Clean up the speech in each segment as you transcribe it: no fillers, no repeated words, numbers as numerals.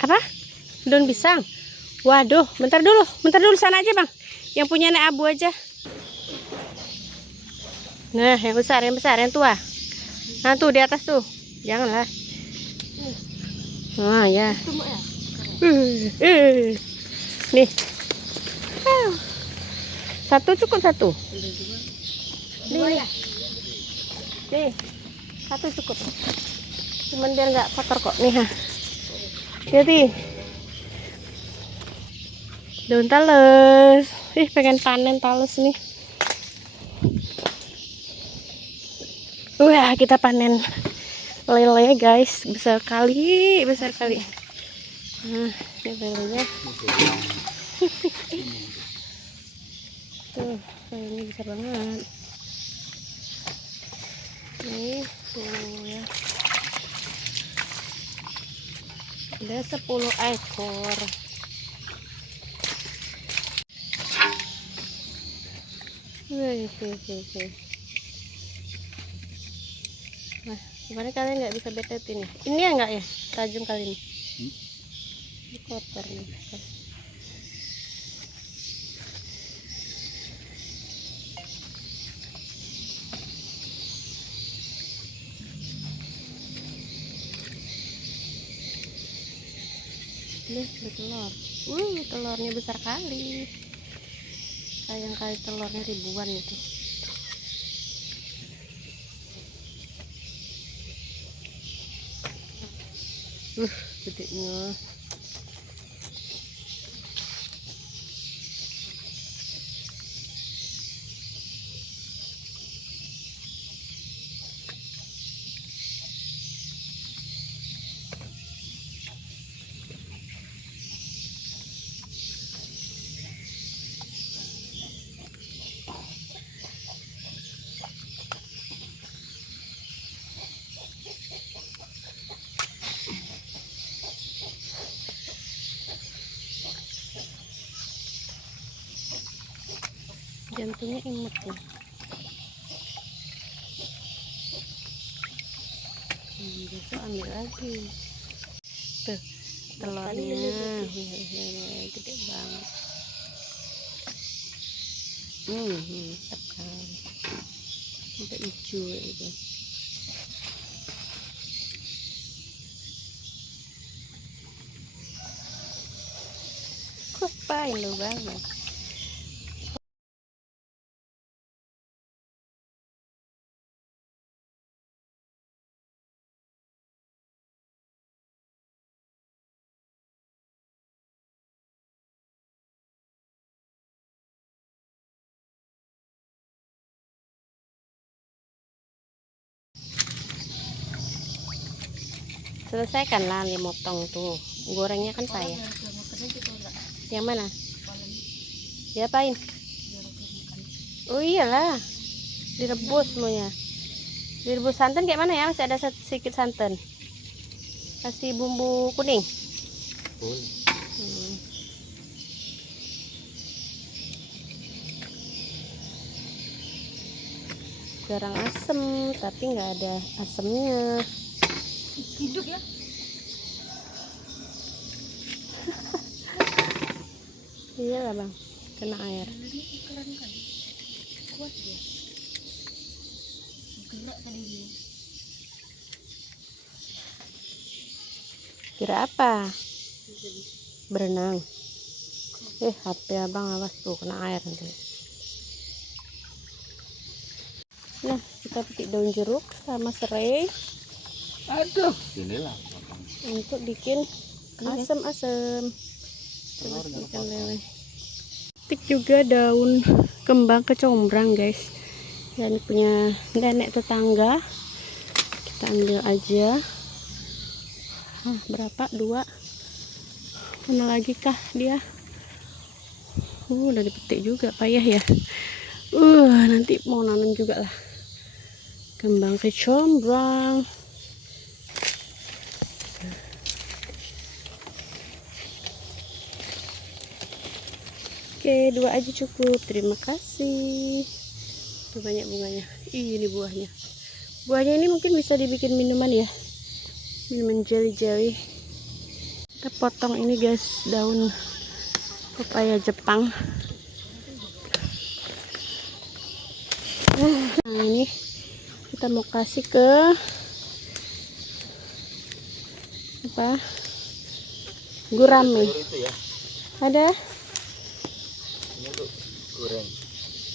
Apa? Daun pisang. Waduh, bentar dulu sana aja bang. Yang punya nek abu aja. Nah, yang besar, yang tua. Nah tuh di atas tuh, janganlah. Ah ya. Nih, satu cukup satu. Nih, nih, satu cukup. Cuman biar nggak kotor kok. Nih, ha. Jadi daun talus. Ih, pengen panen talus nih. Wah, kita panen lele guys, besar kali. Nah, ini lelenya. Tuh, lelenya besar banget. Nih, tuh ya. Ada 10 ekor. Wih. Nah, kemarin kalian nggak bisa betet ini. Ini ya nggak ya? Tajam kali ini. Ini kotor nih. Nih, bertelur. Telurnya besar kali. Sayang kali telurnya ribuan itu. Gedenya. Jantungnya imut tuh. Besok ambil lagi. Tuh, telurnya gede banget. Tekan. Sampai hijau itu. Kupain lo banget. Selesaikanlah nih motong tuh. Gorengnya kan saya. Yang mana? Diapain? Oh iyalah, direbus semuanya. Direbus santan kayak mana ya? Masih ada sedikit santan. Kasih bumbu kuning. Jarang asem, tapi nggak ada asemnya. Hidup ya. Iyalah bang, kena air. Kuat dia. Gerak tadi dia. Kira apa? Berenang. HP abang awas tuh kena air nanti. Nah, kita petik daun jeruk sama serai. Aduh, inilah untuk bikin asam-asam. Ikan lele. Petik juga daun kembang kecombrang guys. Dan punya nenek tetangga. Kita ambil aja. Berapa? 2. Mana lagi kah dia? Udah dipetik juga, payah ya. Nanti mau nanam juga lah. Kembang kecombrang. Oke, 2 aja cukup. Terima kasih. Tuh banyak bunganya. Ini buahnya. Buahnya ini mungkin bisa dibikin minuman ya. Minuman jelly-jelly. Kita potong ini guys, daun pepaya Jepang. Nah ini kita mau kasih ke apa, gurame. Ada Goreng.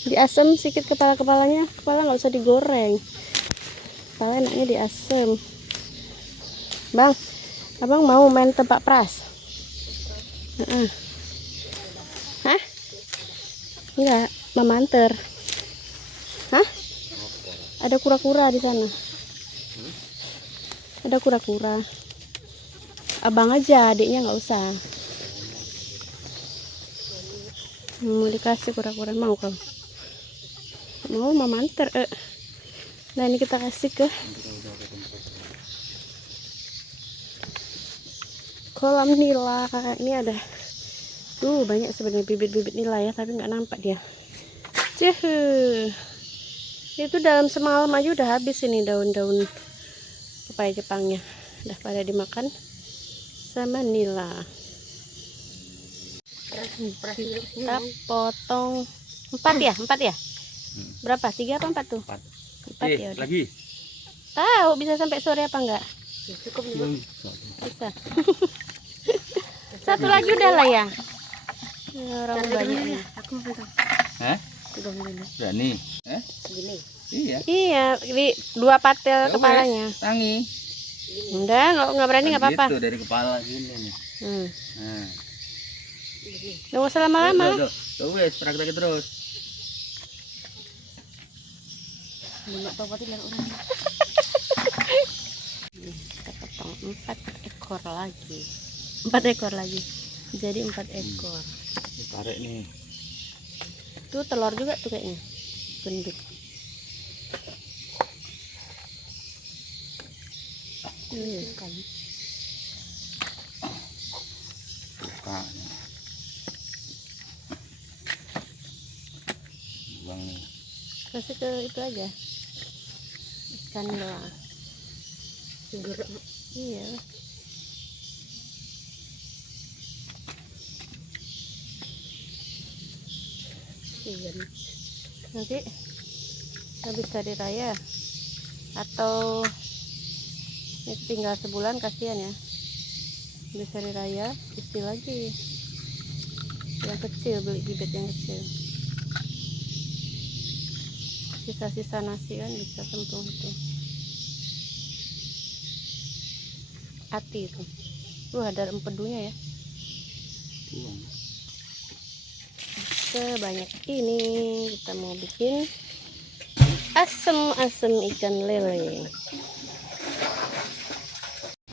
diasem sedikit kepala-kepalanya. Kepala nggak usah digoreng, kepala enaknya diasem. Bang, abang mau main tebak pras? Hah? Enggak, mama anter. Hah? Ada kura-kura di sana. Ada kura-kura. Abang aja, adiknya nggak usah. Mau dikasih kura-kura, mau kau? Mau mama anter. Nah ini kita kasih ke kolam nila. Ini ada banyak sebenarnya bibit-bibit nila ya, tapi nggak nampak dia. Itu dalam semalam aja udah habis ini daun-daun pepaya Jepangnya, udah pada dimakan sama nila. Kita potong 4 ya, berapa, 3 apa 4 tuh? 4 ya udah. Lagi. Tahu bisa sampai sore apa enggak? Cukup bisa. Satu lagi udah lah ya. Orang banyak nih. Hah? Berani? Iya. Iya, di 2 patel kepalanya. Tangi. Udah, nggak berani nggak apa-apa. Gitu dari kepala gini nih. Nah. Nggak usah lama-lama. Tuh wes, praktek terus. Kita potong 4 ekor lagi. 4 ekor lagi. Jadi 4 ekor. Tarik nih. Tuh telur juga tuh kayaknya. Gendut. Kan. Bukanya. Buang nih. Kasih ke itu aja. Ikan nila. Iya. Nanti habis hari raya atau ini tinggal sebulan, kasihan ya. Habis hari raya isi lagi yang kecil, beli bibit yang kecil. Sisa-sisa nasi kan bisa kempung tuh. Hati itu. Ada empedunya ya. Sebanyak ini kita mau bikin asem-asem ikan lele.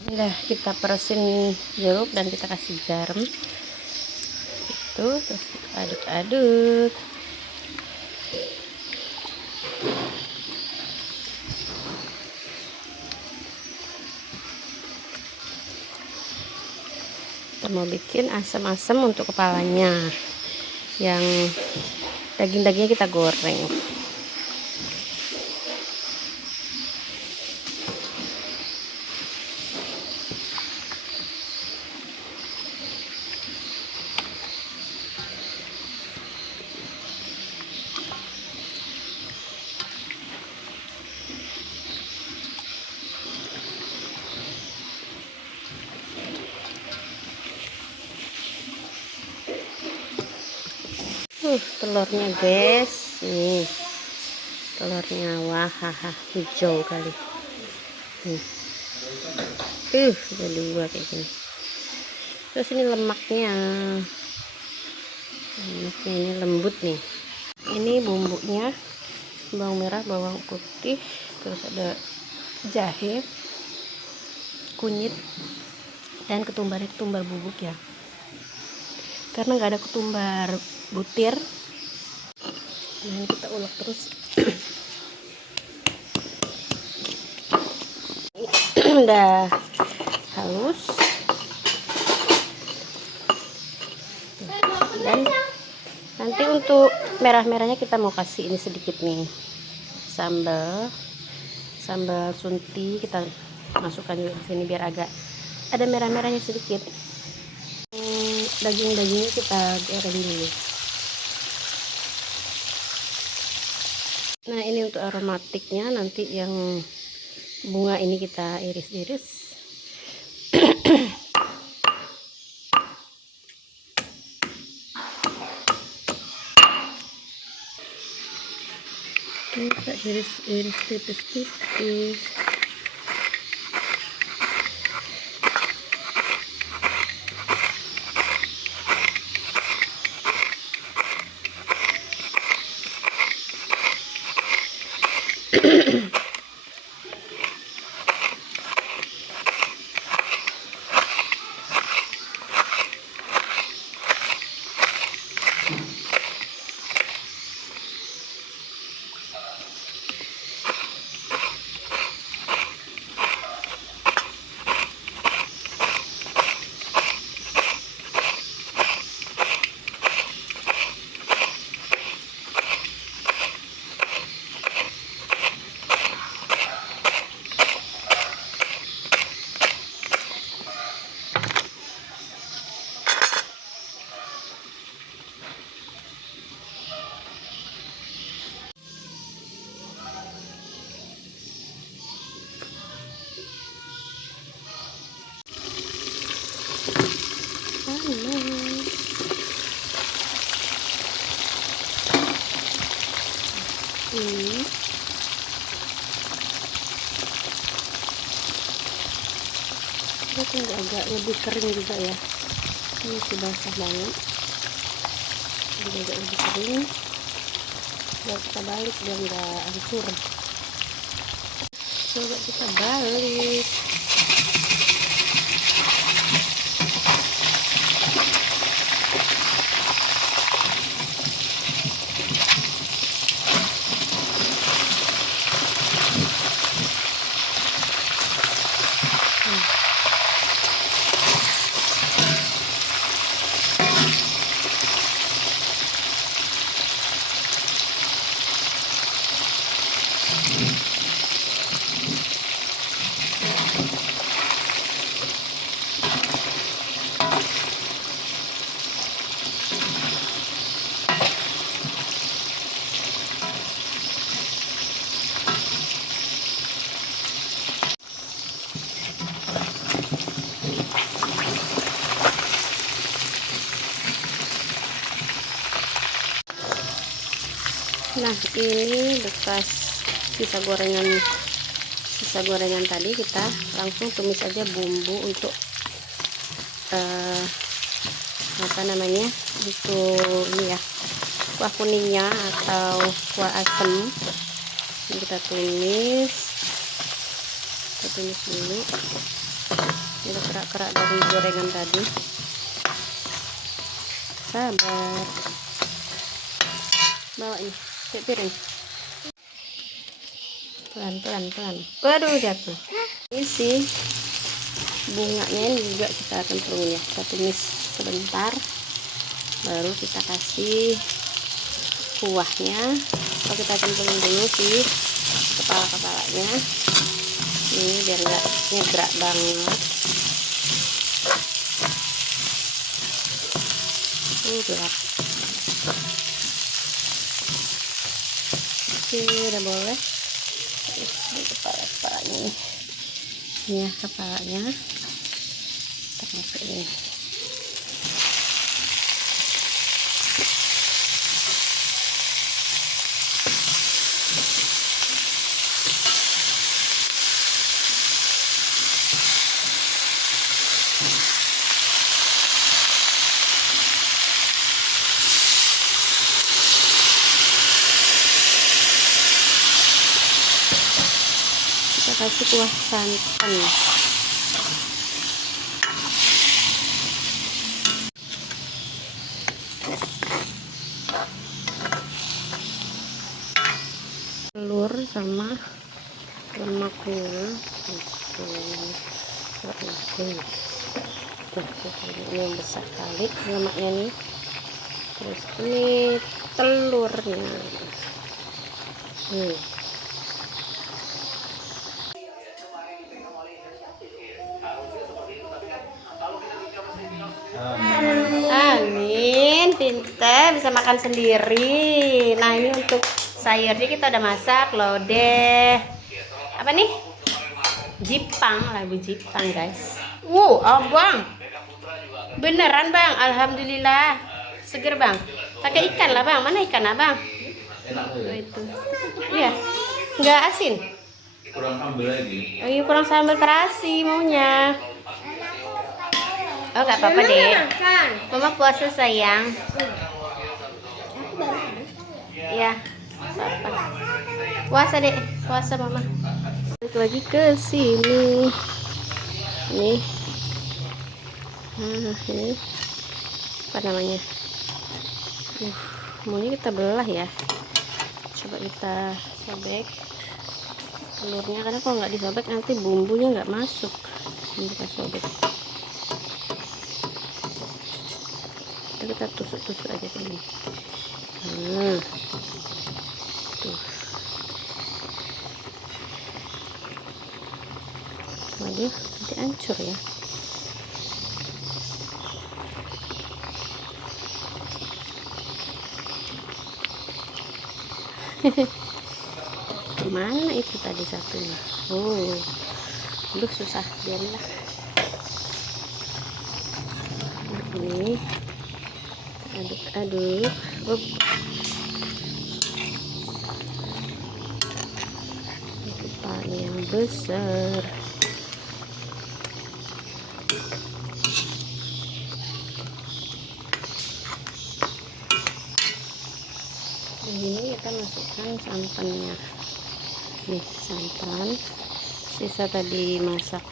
Udah kita peresin jeruk dan kita kasih garam. Itu terus aduk-aduk. Kita mau bikin asam-asam untuk kepalanya. Yang daging-dagingnya kita goreng. Telurnya guys, nih telurnya, wah hijau kali. Udah 2 kayak gini. Terus ini lemaknya ini lembut nih. Ini bumbunya bawang merah, bawang putih, terus ada jahe, kunyit, dan ketumbar bubuk ya, karena nggak ada ketumbar butir. Nah, ini kita ulek terus. Udah halus. Dan nanti untuk merah-merahnya kita mau kasih ini sedikit nih, sambal sunti kita masukkan juga di sini biar agak ada merah-merahnya sedikit. daging-dagingnya kita goreng dulu. Nah, ini untuk aromatiknya, nanti yang bunga ini kita iris-iris. Kita iris-iris tipis-tipis. Ini tunggu agak lebih kering juga ya, ini sudah basah banget, jadi agak lebih kering. Biar kita balik biar nggak hancur. Coba kita balik. Nah, ini bekas sisa gorengan tadi, kita langsung tumis aja bumbu untuk apa namanya, untuk ini ya, kuah kuningnya atau kuah asem. Ini kita tumis dulu, kita kerak-kerak dari gorengan tadi. Sabar, bawa ini ke piring, pelan. Waduh, jatuh. Ini sih bunganya ini juga kita akan tumis ya, kita tumis sebentar, baru kita kasih kuahnya. Kalau kita cemplungin dulu sih kepala-kepalanya ini biar nggak nyegrak banget. Gelap. Oke, udah boleh. Ini kepala-kepalanya nih. Ya, kepalanya kita masukin. Kita kasih kuah santan. Telur sama lemaknya itu. Ini yang besar kali lemaknya nih. Terus ini telurnya. pintar, bisa makan sendiri. Nah, ini untuk sayurnya kita udah masak, lodeh. Apa nih? Jipang, labu Jipang, guys. Abang. Beneran, Bang. Alhamdulillah. Seger, Bang. Pakai ikan lah, Bang. Mana ikan, Abang? Oh, itu. Iya. Enggak asin. Kurang sambal lagi. Oh, iya, kurang sambal terasi maunya. Oh, nggak apa-apa deh. Mama puasa sayang. Iya, apa-apa. Puasa deh, puasa mama. Balik lagi ke sini. Nih. Nah, ini apa namanya? Maunya kita belah ya. Coba kita sobek telurnya, karena kalau nggak disobek nanti bumbunya nggak masuk. Ini kita sobek. Kita tusuk-tusuk aja dulu. Nah, tuh. Waduh, nanti hancur ya. Gimana itu tadi satunya? Aduh susah, biarlah. Ini aduk-aduk. Itu paling yang besar. Ini kita masukkan santannya. Nih santan. Sisa tadi masak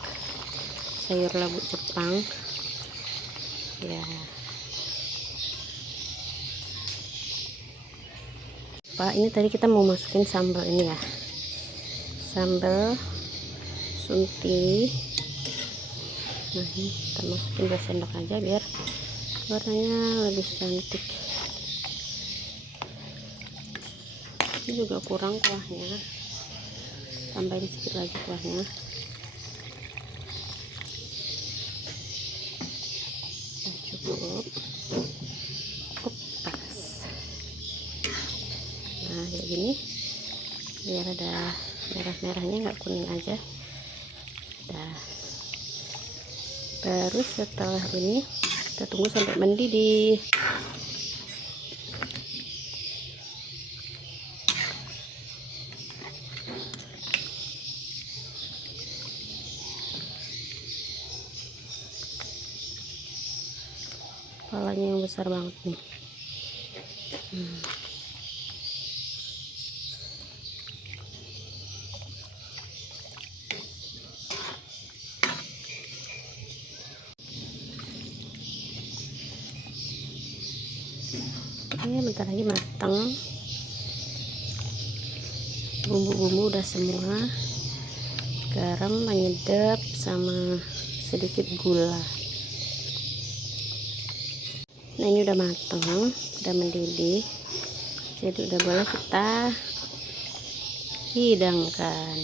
sayur labu Jepang. Ya. Pak, ini tadi kita mau masukin sambal ini ya. Sambal sunti. Nah, ini kita masukin 2 sendok aja biar warnanya lebih cantik. Ini juga kurang kuahnya. Tambahin sedikit lagi kuahnya. Cukup. Pas. Nah, kayak gini biar ada merah-merahnya, nggak kuning aja. Nah, baru setelah ini kita tunggu sampai mendidih. Kepalanya yang besar banget nih. Ini bentar lagi matang. Bumbu-bumbu udah semua, garam, penyedap, sama sedikit gula. Nah, ini udah matang, udah mendidih, jadi udah boleh kita hidangkan.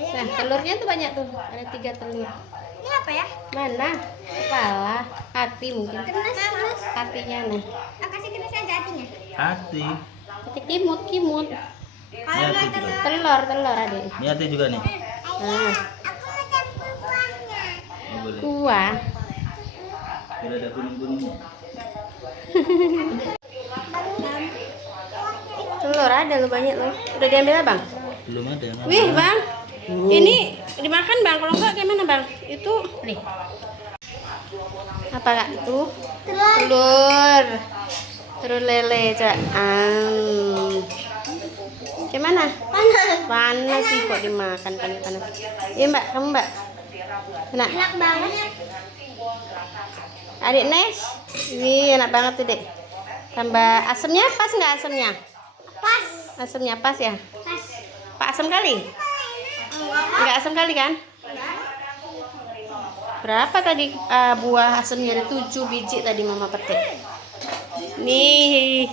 Nah, telurnya tuh banyak tuh, ada 3 telur. Ini apa ya? Mana? Kepala, hati mungkin. Terus. Hatinya nih. Kasih terus aja hatinya. Hati. Hati kimut. Kalau Hati nggak juga. Telur adik. Ini hati juga nih. Nah, aku mau campur kuahnya. Oh, boleh. kuah. Biar ada kuning-kuningnya. Telur ada lu banyak lu. Udah diambil ya, Bang? Belum ada yang Wih, Bang. Ini dimakan, Bang. Kalau enggak gimana, Bang? Itu nih. Apa Kak itu? Telur lele, Cak. Gimana? Panas sih kok dimakan panas. Iya, Mbak, kamu, Mbak. Enak. Enak banget. Adik Nes. Wih, enak banget tuh, Dek. Tambah asemnya pas nggak asemnya? Pas. Asemnya pas ya? Pas. Pak asam kali? Nggak asam kali kan? Berapa tadi buah asemnya? Ada 7 biji tadi Mama petik. Nih.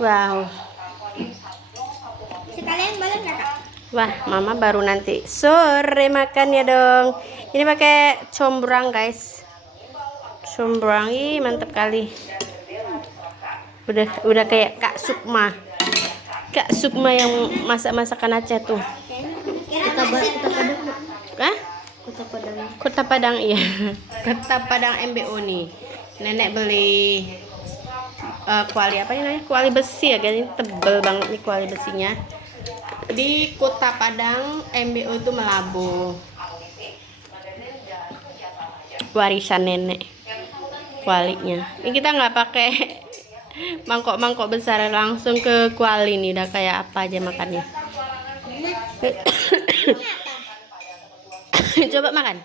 Wow. Sekalian boleh nggak kak? Wah, mama baru nanti sore makan ya dong. Ini pakai combrang guys. Combrang, ih mantep kali. Udah kayak Kak Sukma. Kak Sukma yang masak-masakan Aceh tuh. Kota Padang. Hah? Kota Padang. Kota Padang iya. Kota Padang MBO nih. Nenek beli kuali apa ini namanya? Kuali besi ya guys. Ini tebel banget nih kuali besinya. Di Kota Padang MBO itu Melabu. Warisan nenek. Kualinya. Ini kita nggak pakai mangkok-mangkok besar, langsung ke kuali nih. Udah kayak apa aja makannya. Coba makan.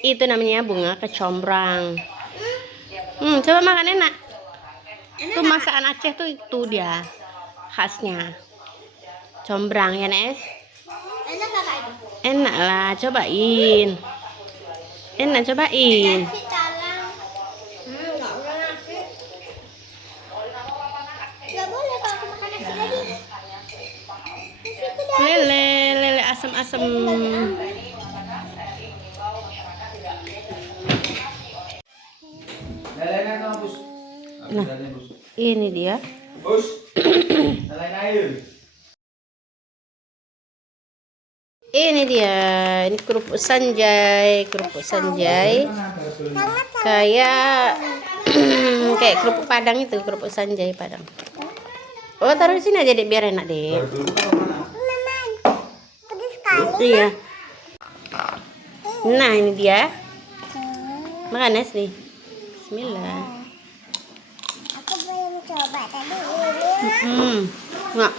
Itu namanya bunga kecombrang. Coba makan, enak. Tuh masakan Aceh tuh itu dia khasnya. Combrang ya, Nes? Enak nggak kak itu? Enak lah, cobain. Enak, cobain. Nasi talang. Nggak boleh nasi. Nggak boleh kalau aku makan nasi lagi. Nasi itu dah. Lele asam-asam. Nah, ini dia. Ini dia, ini kerupuk sanjay, kayak kayak kerupuk Padang itu, kerupuk sanjay Padang. Oh, taruh di sini aja deh biar enak deh. Pedes sekali. Iya. Nah, ini dia. Makan Nes nih. Bismillah. Aku belum coba tadi. Nggak.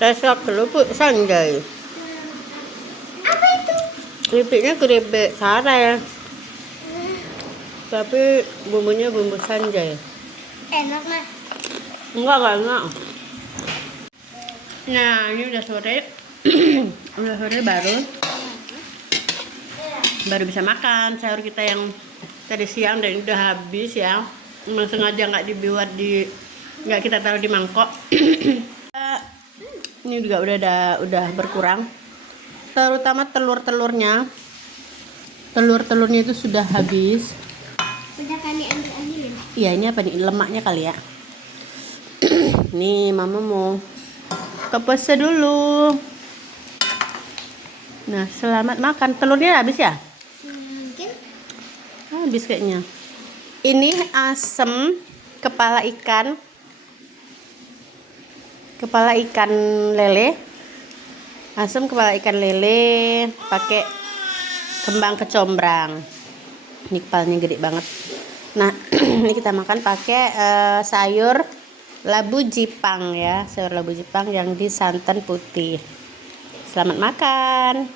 Rasa kerupuk sanjay. Apa itu? Keripiknya keripik sare. Tapi bumbunya bumbu sanjay. Enak mas. Enggak enak. Nah, ini udah sore. Udah sore baru bisa makan sahur kita yang tadi siang dan udah habis ya. Memang sengaja nggak nggak kita taruh di mangkok. Ini juga udah berkurang. Terutama telurnya itu sudah habis. Udah kami ambil. Iya, ini apa nih, lemaknya kali ya. Nih mama mau ke pose dulu. Nah, selamat makan. Telurnya habis ya? Mungkin. Habis kayaknya. Ini asem kepala ikan lele. Asem kepala ikan lele pakai kembang kecombrang. Ini kepalanya gede banget. Nah, ini kita makan pakai sayur labu jipang ya, sayur labu jipang yang di santan putih. Selamat makan.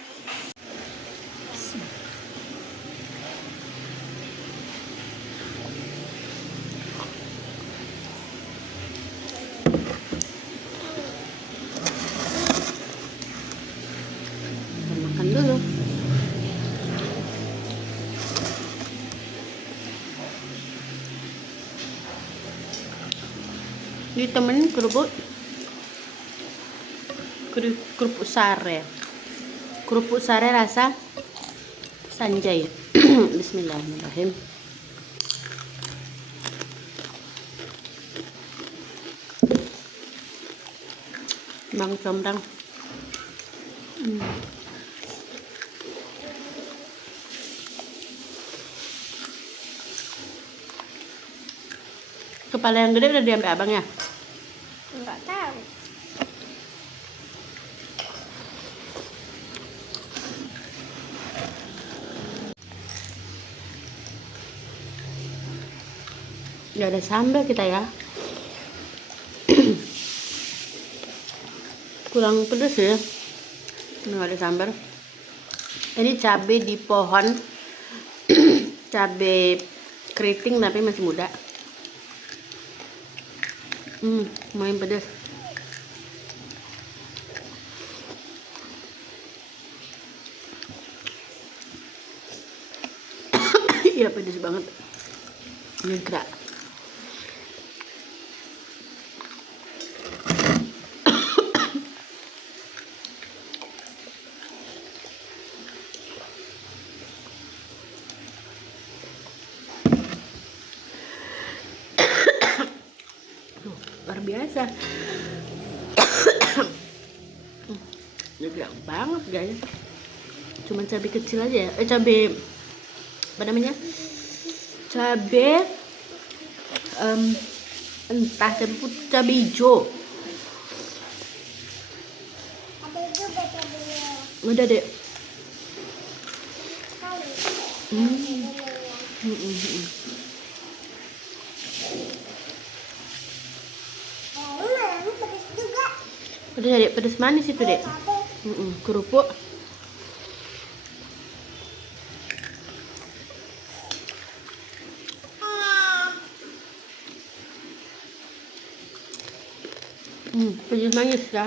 Kita makan dulu. Ditemenin kerupuk sare rasa sanjay. Bismillahirrahmanirrahim. Bang combrang. Kepala yang gede udah diambil abang ya? Enggak tahu. Nggak ada sambal kita ya. Kurang pedas ya. Nggak ada sambal. Ini cabai di pohon. Cabai keriting tapi masih muda. Lumayan pedas. Iya pedes banget. Nyegra. Luar biasa. Nyegra banget guys. Cuman cabai kecil aja ya. Cabai apa namanya? Cabai entah cabai putih, cabai hijau. Apa itu baca beliau? Udah deh. Kali. Hmm. Ini pedas juga. Udah deh, pedas manis itu deh. Cabai. Kerupuk. Pedas manis ya.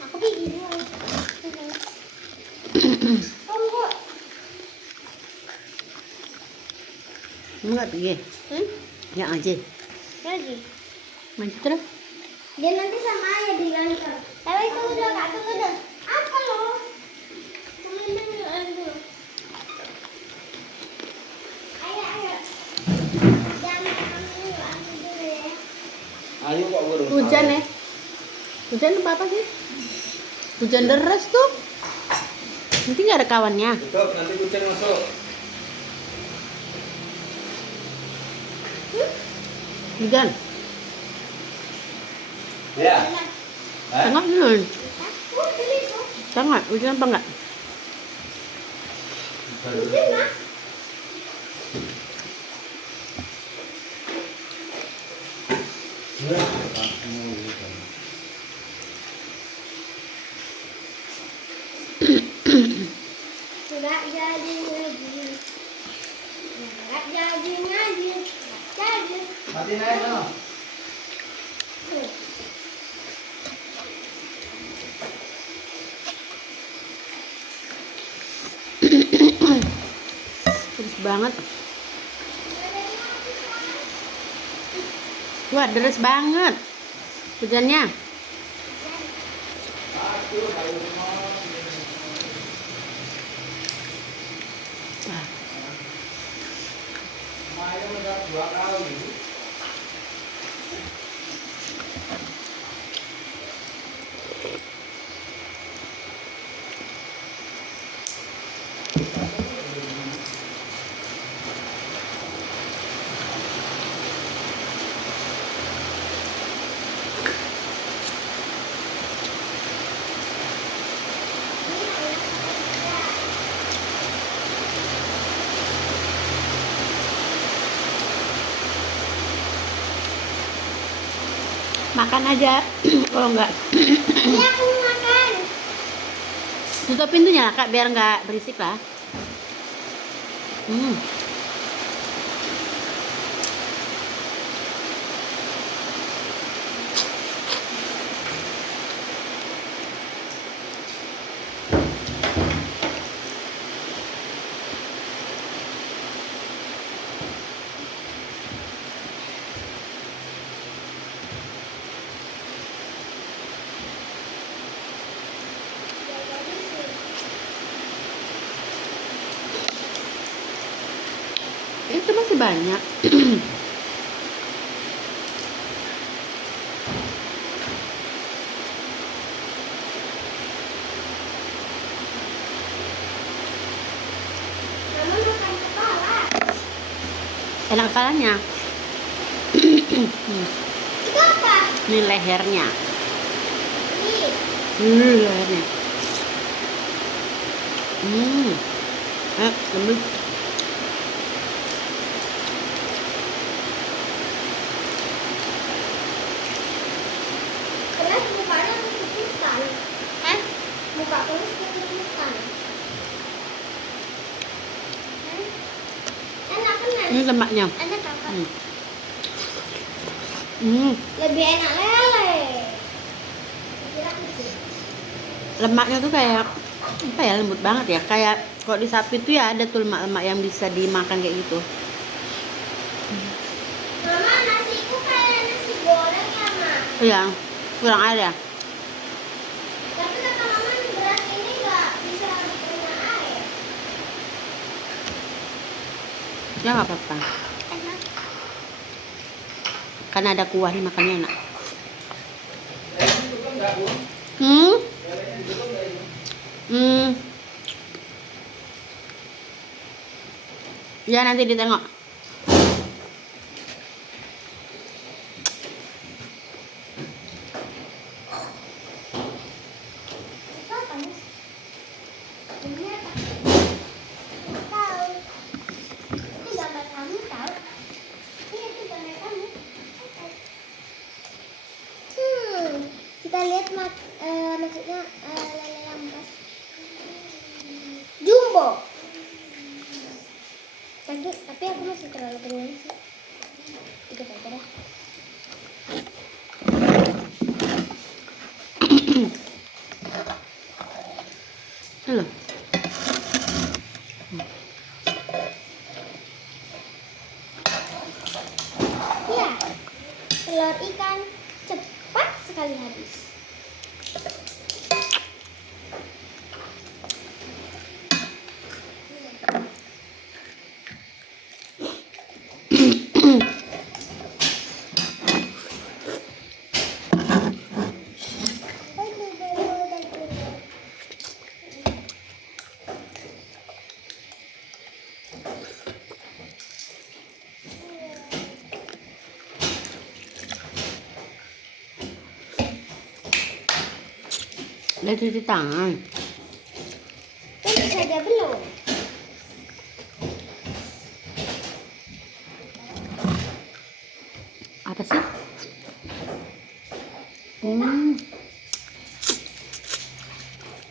Aku bingung. Tunggu. Enggak pergi. Ya aja. Lagi. Maju terus. Dia nanti sama ayah digantar. Tapi tunggu dulu, Kak. Tunggu dulu. Apa lo? Tunggu dulu. Ayo. Jangan ambil dulu ya. Ayo kok burung. Hujan ya. Hujan apa sih? Hujan deras tuh. Nanti nggak ada kawannya. Tutup, nanti kucing masuk. Hujan. Ya. Sangat dulu. Oh, beli tuh. Sangat. Hujan apa enggak? Beli, Mas. Nggak jadi ngaji. Nggak jadi ngaji. Jadi. Mati naik no. Pedes banget. Wah, deras banget. Hujannya. Wah. Makan aja. Kalau enggak, Iya, aku mau makan. tutup pintunya Kak biar enggak berisik lah. Itu masih banyak. Mama makan kepala. Enak kepalanya. Itu apa? Ini lehernya. Nih. Lehernya. Lembut. Kelas mukanya kepitan. Muka kelas kepitan. Enak kan? Ini lemaknya. Enak kakak. Lebih enak lele. Kira gitu. Lemaknya tuh kayak apa ya, lembut banget ya, kayak kalau di sapi tuh ya ada tuh lemak-lemak yang bisa dimakan kayak gitu. Mama, nasiku kayak nasi goreng ya, Ma. Iya, kurang air ya. Tapi kata Mama beras ini nggak bisa kena air. Ya nggak apa-apa, Enak. karena ada kuah nih makannya enak. Lele juga enggak, Bu? Hmm? Lele juga enggak ini? Ya nanti ditengok. Itu apa, Mas? Ini apa? Nggak tahu. Itu gambar kamu tahu? Iya, itu gambar kamu. Kita lihat maksudnya lele yang pas jumbo. Tapi aku masih terlalu kenyang sih. Ikut aja dah. Halo. Ya, telur ikan cepat sekali habis. Udah cuci tangan. Tentu saja belum. Apa sih?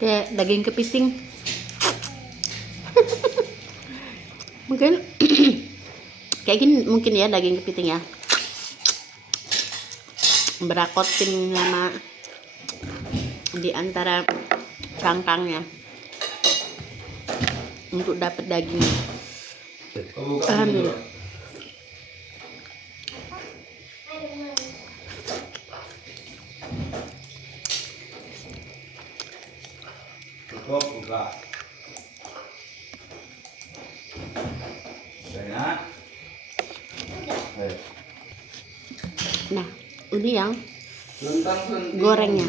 Kayak daging kepiting. Mungkin kayak gini mungkin ya, daging kepiting ya. Berakotin sama di antara cangkangnya untuk dapat daging. Buka Alhamdulillah. Cukup, buka. Udah enak? Ayo. Nah, ini yang Lontang penting. gorengnya.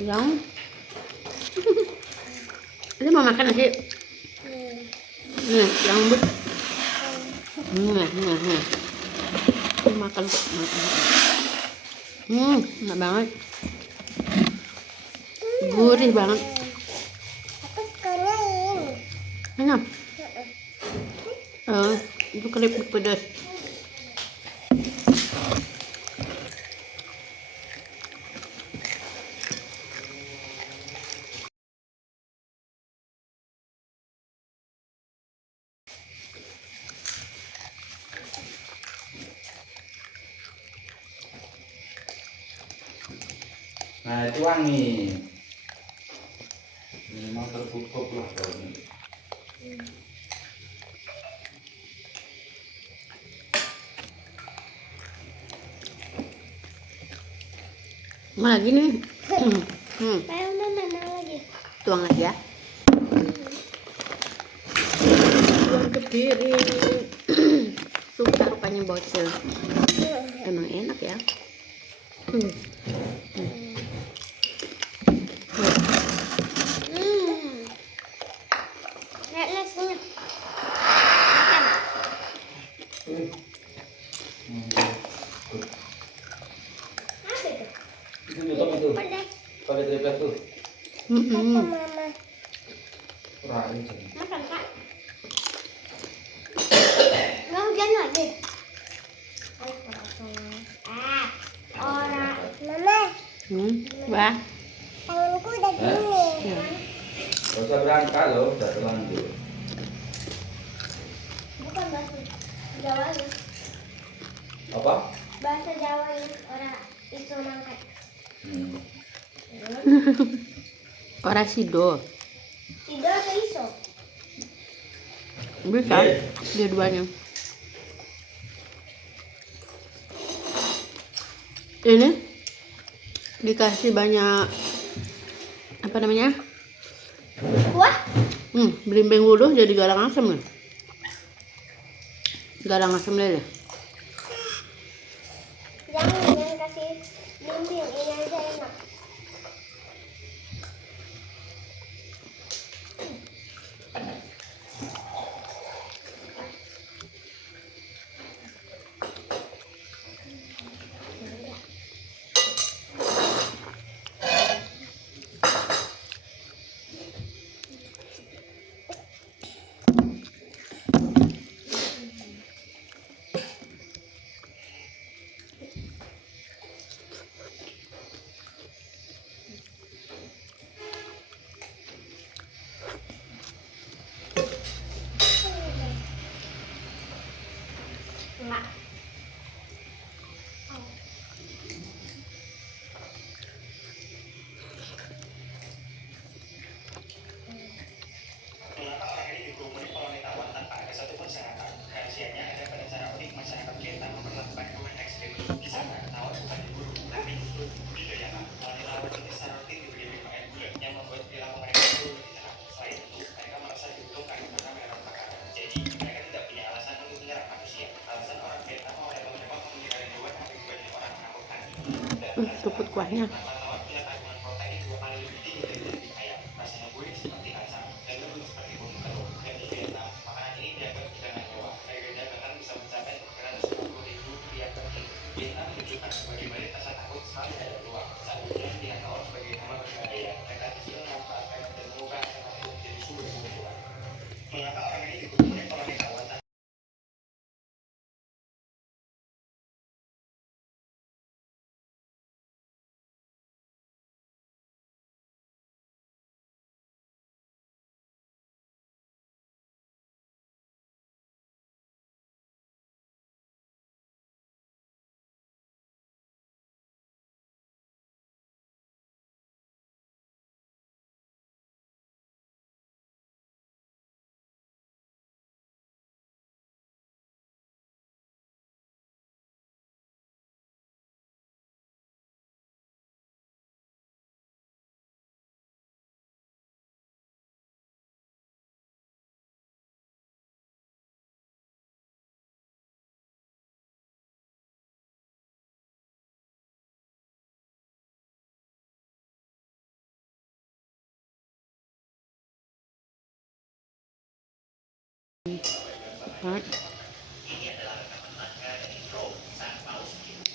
Yang ini mau makan nasi. Nih, yang lembut. Nih. Ini makan kok. Enak banget. Gurih banget. Aku sukanya ini. Enak. Itu keripik pedas. Nah, itu wangi. Memang tertutup lah kalau ini. Mau lagi nih. Ayo mana lagi? Tuang lagi ya. piring. Suka rupanya bocil. Emang enak ya. Hmm. Nasinya. Apa itu? Itu tutup itu. Pedas. Pakai triplek tuh. Kata mama. Kurang aja. Makan kak. Nggak hujan lagi. Orang. Mama. Wah. Tanganku udah gini. Ya. Gak usah berangkat loh, udah terlanjur. Bukan bahasa Jawa ya. Apa? Bahasa Jawa yang orang itu mangkat. Ora sido. Tidur atau iso? Bisa. Dua-duanya. Ini dikasih banyak apa namanya? Kuah? Belimbing wuluh jadi galang asem nih. Galang asem lele. Jangan kasih bimbing, ini aja enak. Enggak. Cuput kuahnya.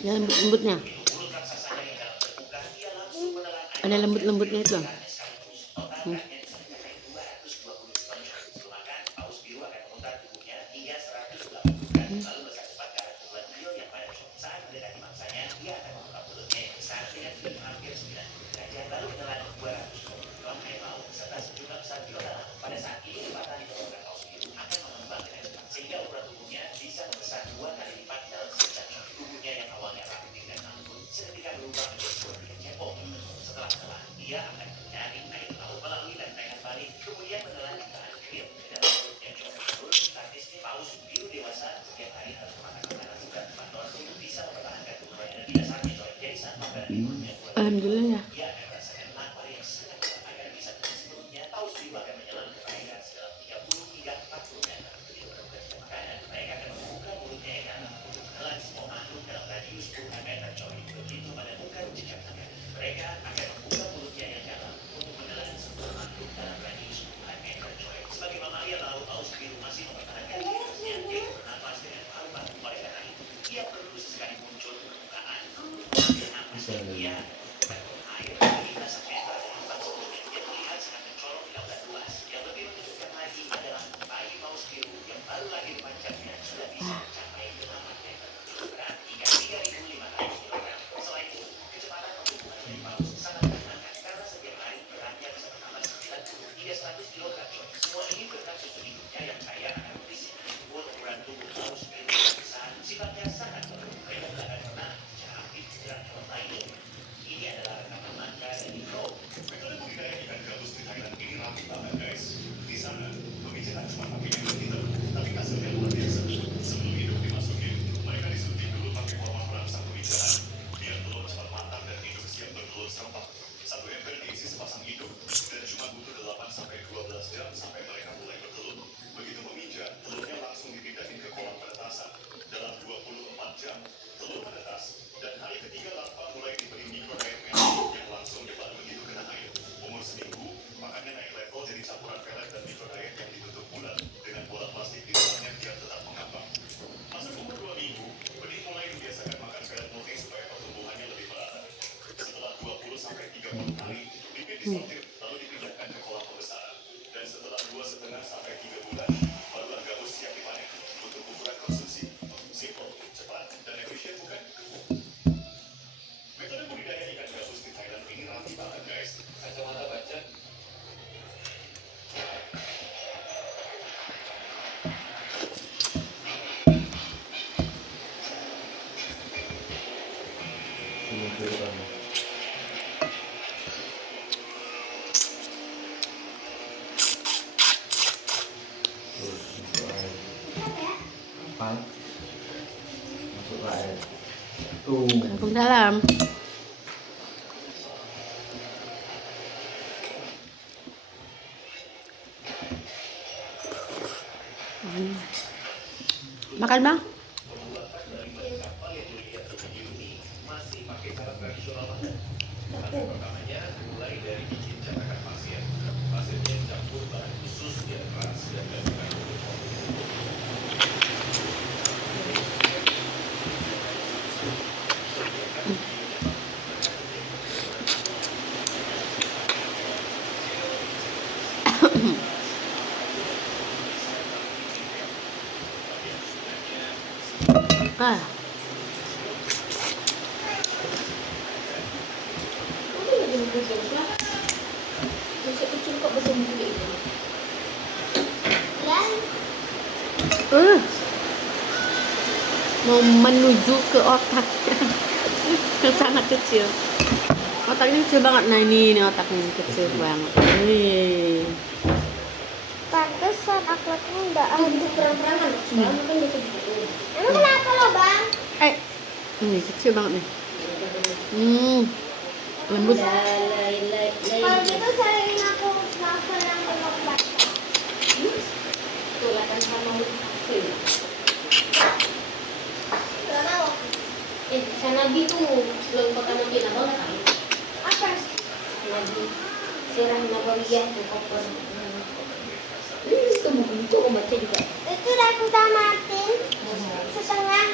Ya lembut-lembutnya. Ada lembut-lembutnya itu. Alhamdulillah ya. bisa nih. Ini dulu kan. Terus masuk air. Apa? Masuk air. Tuh. Ke dalam. Makan bang. Ah. Mau menuju ke otak yang sangat kecil. Otaknya kecil banget. Nah ini otaknya kecil banget. Wih. Pantesan akhlaknya nggak ada perang-perangan. Emang kenapa lo bang? Ini kecil banget nih. Lembut. Kalau gitu sering aku novel yang belum baca. Tuh akan sama film. Gak mau. Nabi tuh belum pakai Nabi Nabal kan? Apa? Nabi Sirah Nabawiyah tuh koper. Itu buku itu aku baca juga. Itu udah aku tamatin setengah.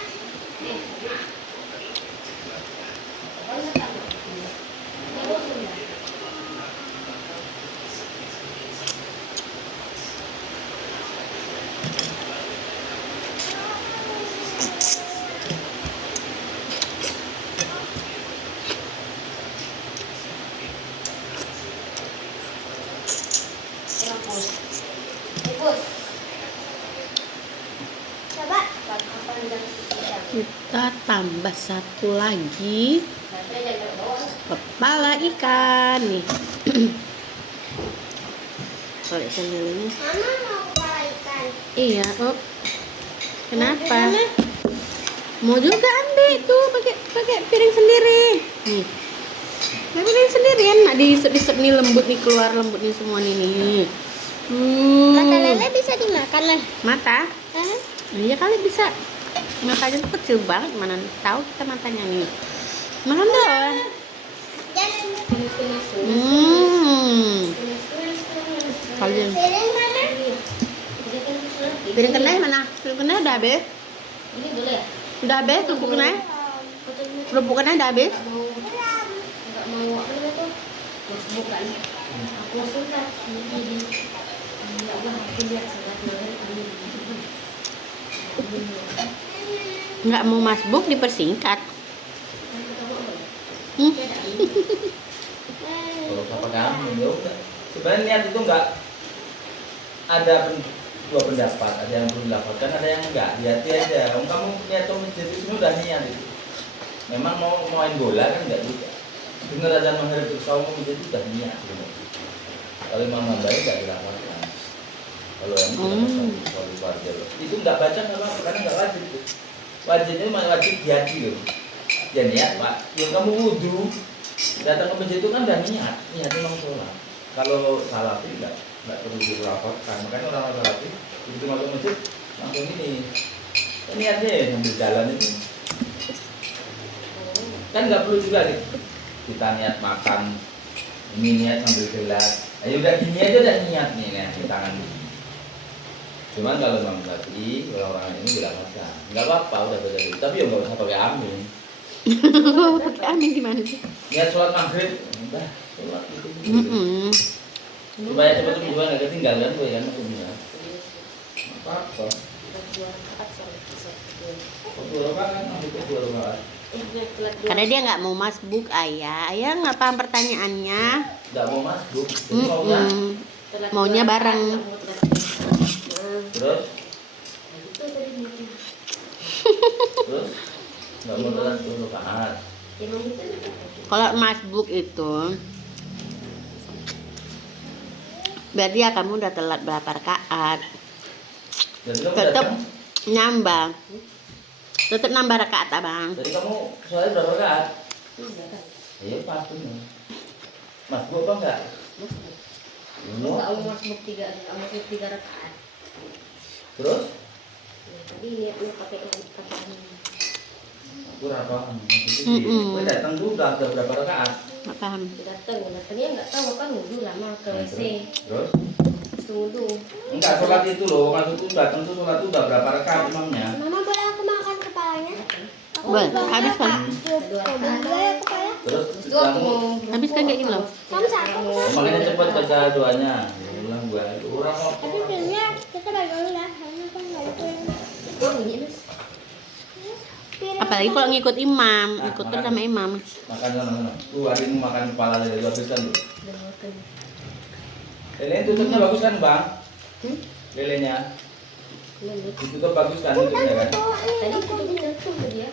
Bagus. Coba. Kita tambah satu lagi kepala ikan nih. Kalau ikan lelenya. Mama mau kepala ikan. Iya, oh. Kenapa? Mau juga ambil tuh pakai piring sendiri. Nih. Pakai piring sendirian. Nah, diisep-isep nih lembut nih keluar lembutnya semua nih. Mata lele bisa dimakan lah. Mata? Iya kali bisa. Matanya tuh kecil banget, mana tahu kita matanya nih. Makan dong. Jangan. Kalian. Piring mana? Piring kenai mana? Piring kenai udah habis. Ini boleh ya? Udah habis kerupuk kenai? Kerupuk kenai udah habis. Mau Enggak mau apa namanya tuh? Terus bukan. Aku suka jadi enggak lah aku lihat suratnya dari Nggak mau masbuk dipersingkat. Hmm? Kalau sama kamu ya udah. Sebenarnya niat itu enggak ada dua pendapat, ada yang perlu dilaporkan, ada yang enggak. Hati aja. Om kamu niat ke masjid itu udah niat itu. Memang mau main bola kan enggak juga. Dengar azan maghrib terus kamu ke masjid itu udah niat. Sebenarnya. Kalau Imam Ghazali enggak dilaporkan. Kalau yang itu wajib. Itu enggak baca nggak apa-apa karena enggak wajib. Wajib itu wajib di hati loh. Ya niat Pak. Yang kamu wudhu datang ke masjid itu kan udah niat, niat memang sholat. Kalau salafi enggak perlu dilaporkan. Makanya orang salafi begitu masuk masjid langsung ini. Kan niatnya ya sambil jalan itu. Kan nggak perlu juga kita niat makan, ini niat sambil gelas. Ayo udah gini aja udah niat nih di tangan. Cuman kalau Imam Syafi'i orang-orang ini bilang makan, nggak apa-apa udah baca dulu. Tapi ya nggak usah pakai amin. Pakai amin gimana sih? Niat sholat maghrib, udah sholat itu. Supaya cepat juga nggak ketinggalan tuh ya maksudnya. Apa-apa. Dua rakaat, itu dua rakaat. Karena dia nggak mau masbuk, ayah. Ayah nggak paham pertanyaannya. Nggak mau masuk, jadi maunya. Maunya bareng. Terus nggak mau telat dua rakaat. Kalau masbuk itu berarti ya kamu udah telat berapa rakaat. Jadi kamu Tetap datang, nambah. Tetap nambah rakaat abang. jadi kamu sholat berapa rakaat? Iya pas bener. Masuk apa enggak? Enggak mau masuk tiga rakaat. Terus Tadi niatnya pakai ini. berapa? Gue datang dulu udah ada berapa rakaat? Nggak paham. Datangnya nggak tahu kan wudhu lama ke WC. Terus? Wudhu. Enggak sholat itu loh, maksudku datang tuh sholat itu udah berapa rakaat imamnya? Mama boleh aku makan kepalanya? Boleh, habis kan? Boleh kepala? Terus Itu aku kamu mau Habis kan kayak gini loh. Kamu satu. makanya cepet baca doanya. Bilang gue orang mau. Tapi pilihnya kita bagi dulu ya. Karena kan nggak itu yang itu ini mas. Apalagi kalau ngikut imam, ikut terus sama imam. Makan sana. Tuh hari ini makan kepala lele habiskan tuh. Udah makan. Lele tutupnya bagus kan bang? Lelenya Belum. ditutup bagus kan tutupnya kan? Tadi tutupnya tuh dia.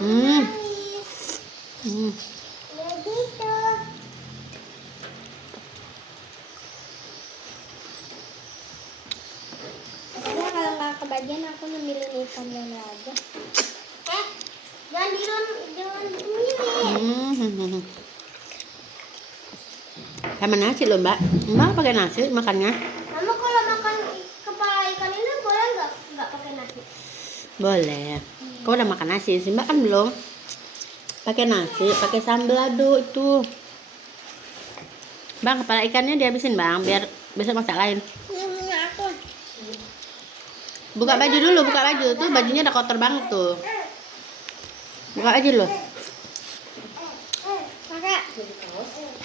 Hmm. nangis. Hmm. Ya gitu. Karena kalau nggak kebagian aku ngambilin ikan lele aja. Jangan milih. Hmm. Sama nasi loh mbak. Mbak pakai nasi makannya? Mama kalau makan kepala ikan ini boleh nggak pakai nasi? Boleh. Kau udah makan nasi sih mbak kan belum? Pakai nasi, pakai sambal lado itu. Bang, kepala ikannya dihabisin bang, biar besok masak lain. Ini punya aku. Buka baju dulu, buka baju tuh bajunya udah kotor banget tuh. Buka baju dulu. Kakak,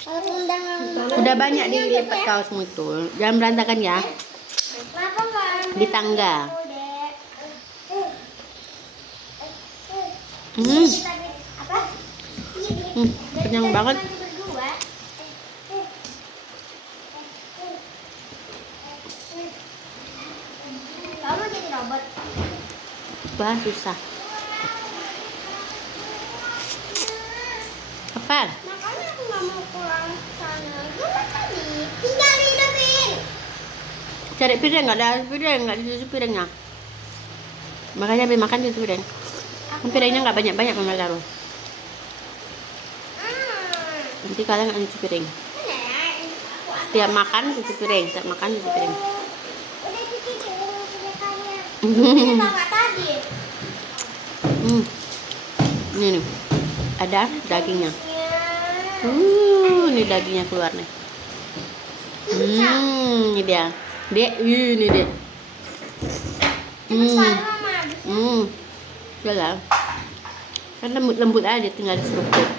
kalau undangan Udah banyak dilipat kaosmu itu. Jangan berantakan ya. kenapa nggak ambil Di tangga. aku, Dek? Hmm. Kita apa? Kenyang banget. Berdua. Kamu jadi robot. Wah susah. Apa? Makanya aku nggak mau pulang sana. Gimana tadi? Tinggal hidupin. Cari piring, nggak ada piring, nggak dicuci piringnya. Makanya habis makan cuci piring. Kan piringnya nggak banyak-banyak mama taruh. Nanti kalian nggak cuci piring. Setiap makan cuci piring, setiap makan cuci piring. Udah cuci piring punya kalian. Ini kakak tadi. Ini nih, ada dagingnya. Ya. Ini dagingnya keluar nih. Ini dia. Dek, ini dek. Sekarang mama habis. Udah kan lembut-lembut aja, tinggal diseruput.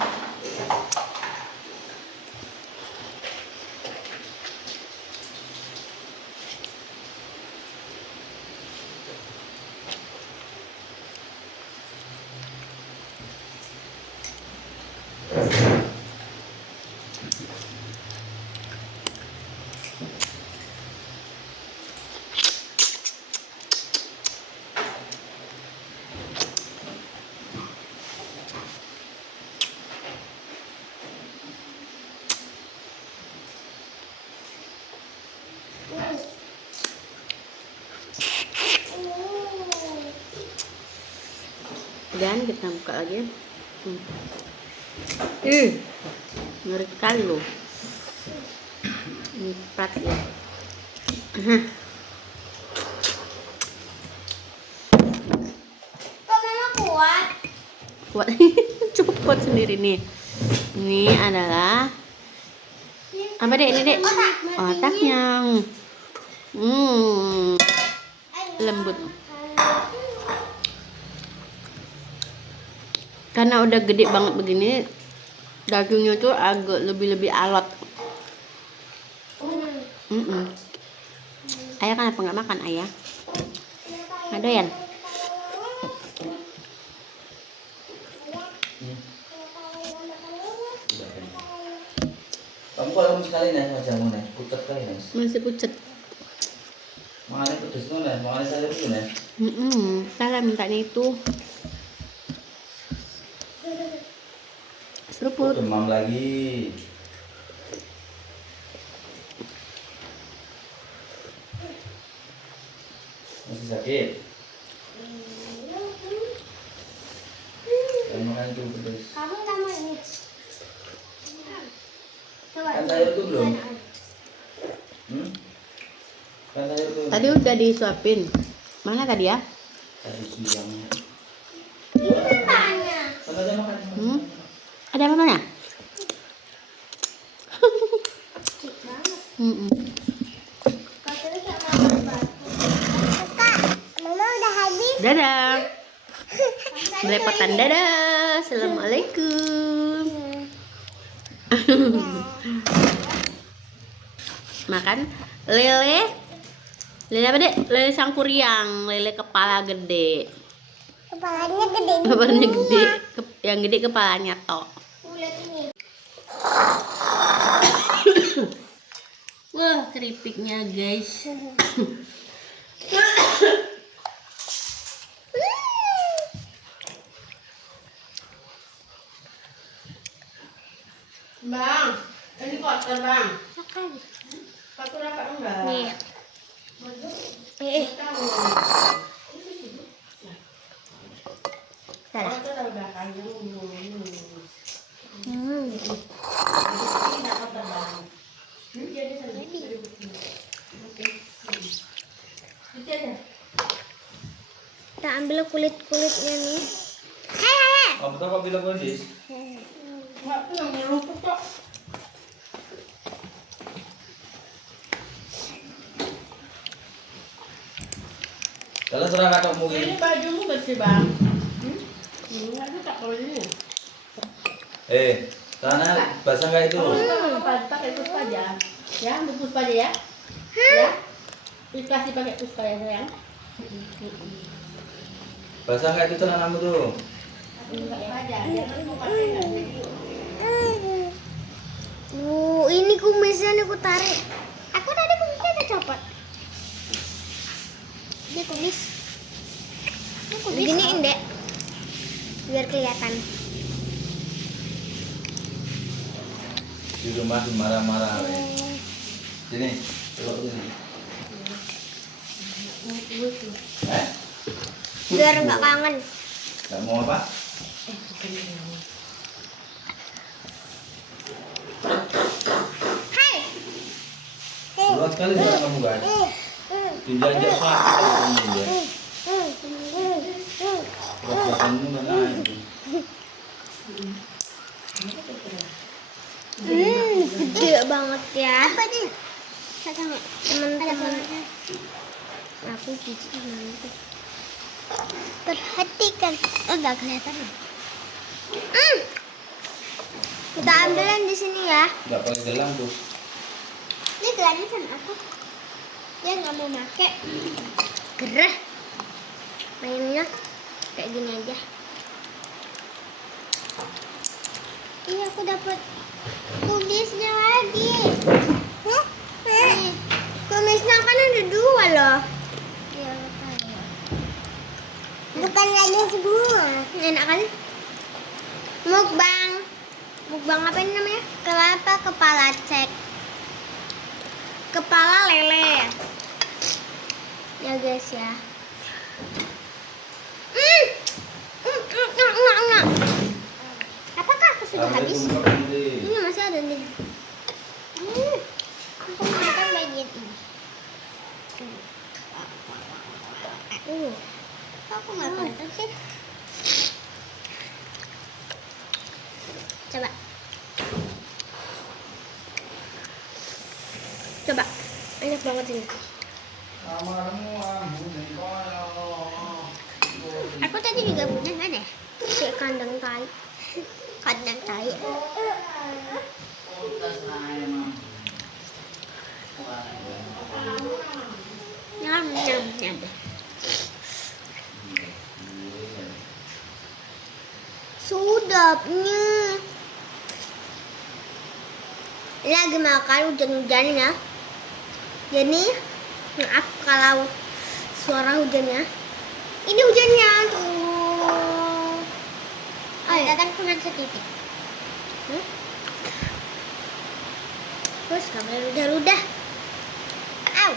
Dan kita buka lagi ya. Ngeri sekali loh. Ini prat ya. Kok mama kuat? Kuat. Copot sendiri nih. Ini adalah apa dek ini dek? Otaknya. Lembut. Karena udah gede banget begini, dagingnya tuh agak lebih alot. Ayah kenapa nggak makan ayah? Ada ya? Kamu kalau sekali nih wajahmu nih, pucat kali nih. Masih pucet. Makanya pedes tuh nih, makanya saya dulu nih. Salah mintanya itu. Seruput. Demam lagi. Masih sakit. Yang makan itu pedes. Kamu sama ini. Coba. Kan sayur itu belum? Kan sayur itu. Tadi udah disuapin. Mana tadi ya? Tadi siang. Ini tanya. Kan aja makan. Ada apa mana? Cik banget. Katanya kayak makan batu. Kak, mama udah habis. Dadah. Belepotan dadah. Assalamualaikum. Makan lele. Lele apa dek? Lele sangkuriang. Lele kepala gede. Kepalanya gede. Kepalanya gede. Yang gede kepalanya tok. Lihat ini. Wah, keripiknya guys. Kuat terbang. Makan. Aku dapat enggak? Nih. Tahu. Salah. Aku tahu dah kan. Hmm. Ini dapat terbang. Jadi sana. Oke. Itu aja. Kita ambil kulit-kulitnya nih. Hehehe. Kamu tahu kok bilang kondis? Enggak tuh yang melupuk kok. Kalau serang kata mungkin. Ini bajumu bersih bang. Enggak bisa kalau ini. Tanah basah nggak itu? Kamu pakai puspa aja. Ya, ambil puspa aja ya. Ya. Dikasih pakai puspa ya sayang. Basah nggak itu tanahmu tuh? Enggak aja. Jangan mau pakai enggak jadi. Ini kumisnya nih aku tarik. Aku tadi kumisnya udah copot. Ini kumis. Beginiin dek, biar kelihatan. Di rumah marah-marah. Sini, coba sini. Biar nggak kangen. Nggak mau apa? Hai. Dua kali nggak kamu guys. Tinjau sakit kamu ya. Kamu nggak naik. Gede banget ya. Apa nih? Teman-teman. Aku jijik nanti. Perhatikan. Oh, nggak kelihatan. Kita ambilin di sini ya. Nggak pakai gelang tuh. Ini gelangnya sama aku. Dia nggak mau pakai. Gerah. Mainnya kayak gini aja. Iya, aku dapat kumisnya lagi. Nih, kumisnya kan ada dua loh. Iya, bukan lagi semua. Enak kali. Mukbang. Mukbang apa ini namanya? Kelapa kepala cek. Kepala lele. Ya guys ya. Enggak. Apakah aku sudah habis? Ini masih ada nih. Aku makan bagian ini. Kok aku nggak kelihatan sih? Coba. Coba. Enak banget ini. Aku tadi juga punya nggak deh? Kayak kandang tai. Kandang tai. Nyam. Sudapnya. Lagi makan hujan-hujan ya. Jadi maaf kalau suara hujannya. Ini hujannya tuh. Oh, datang cuma sedikit. Terus kamu ludah-ludah. Au.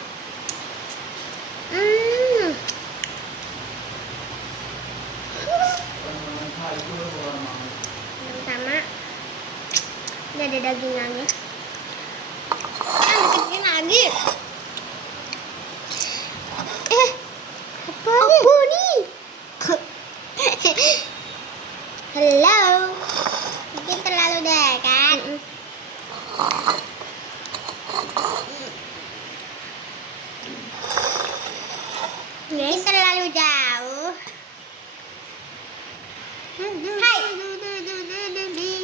Pertama, ini ada dagingannya. Deketin lagi. Apa nih? Hello. Mungkin terlalu dekat. Mungkin terlalu jauh. Hai.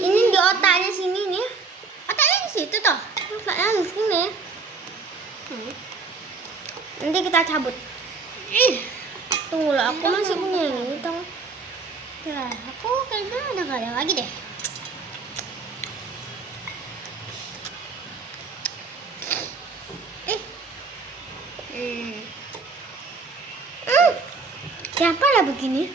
Ini di otaknya sini nih. Otaknya di situ toh. Otaknya di sini. Nanti kita cabut. Tunggu lah, aku masih punya yang ini dong. Ya, aku kayaknya udah gak ada lagi deh. Siapa lah begini?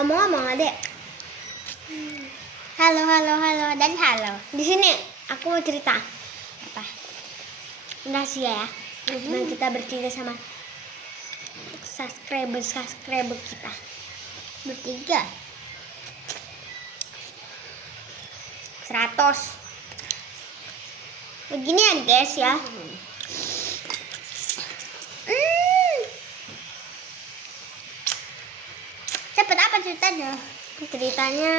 Ngomong-ngomong, Adek. Halo, halo, halo, dan halo. Di sini aku mau cerita. Apa? Rahasia ya. Nah, kita bertiga sama subscriber kita. Bertiga. 100. Begini ya, guys ya. Cepet apa ceritanya? Ceritanya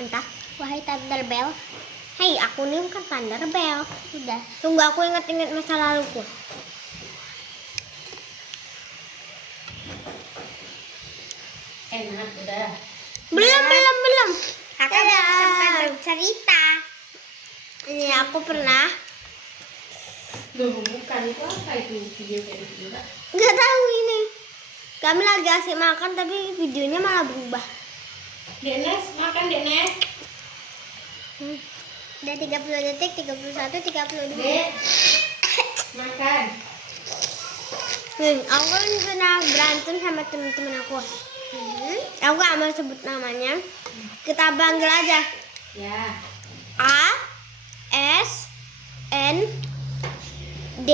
entah. Wahai Thunderbell. Hei, aku nih bukan Thunderbell. Udah. Tunggu aku ingat-ingat masa laluku. Enak udah. Belum. Kakak udah sempat bercerita. Ini aku pernah. Loh, bukan itu apa itu video kayak gitu enggak? Nggak tahu ini. Kami lagi asik makan tapi videonya malah berubah. Dek Nes, makan Dek Nes. Udah 30 detik, 31, 32. Dek, makan. Aku kan pernah berantem sama teman-teman aku. Aku gak mau sebut namanya. Kita panggil aja Ya. A S N D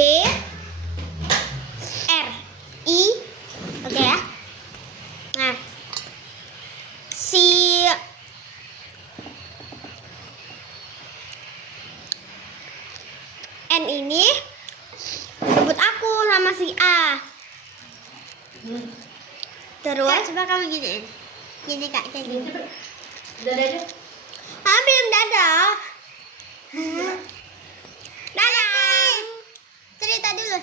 R I. Oke ya. Nah, si N ini rebut aku sama si A. Terus coba kamu giniin. Gini Kak, kayak gini. Dadah. Belum dadah. Dadah. Cerita dulu.